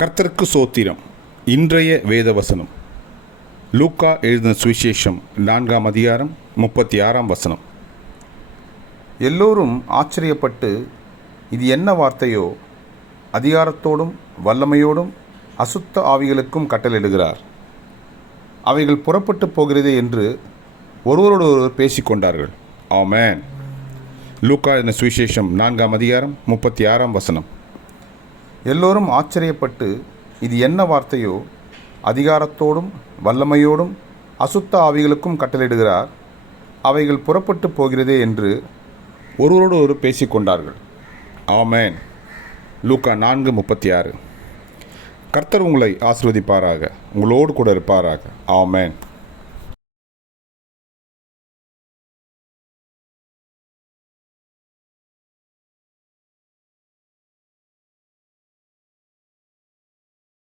கர்த்தருக்கு சோத்திரம். இன்றைய வேதவசனம் லூக்கா எழுதின சுவிசேஷம் 4ஆம் அதிகாரம் 36ஆம் வசனம். எல்லோரும் ஆச்சரியப்பட்டு, இது என்ன வார்த்தையோ, அதிகாரத்தோடும் வல்லமையோடும் அசுத்த ஆவிகளுக்கும் கட்டளையிடுகிறார், அவைகள் புறப்பட்டு போகிறதே என்று ஒருவரோடொருவர் பேசிக்கொண்டார்கள். ஆமென். லூக்கா எழுதின சுவிசேஷம் 4ஆம் அதிகாரம் 36ஆம் வசனம். எல்லோரும் ஆச்சரியப்பட்டு, இது என்ன வார்த்தையோ, அதிகாரத்தோடும் வல்லமையோடும் அசுத்த ஆவிகளுக்கும் கட்டளையிடுகிறார், அவைகள் புறப்பட்டு போகிறதே என்று ஒருவரோடு ஒரு பேசிக்கொண்டார்கள். ஆமென். லூக்கா 4:36. கர்த்தர் உங்களை ஆசீர்வதிப்பாராக, உங்களோடு கூட இருப்பாராக. ஆமென்.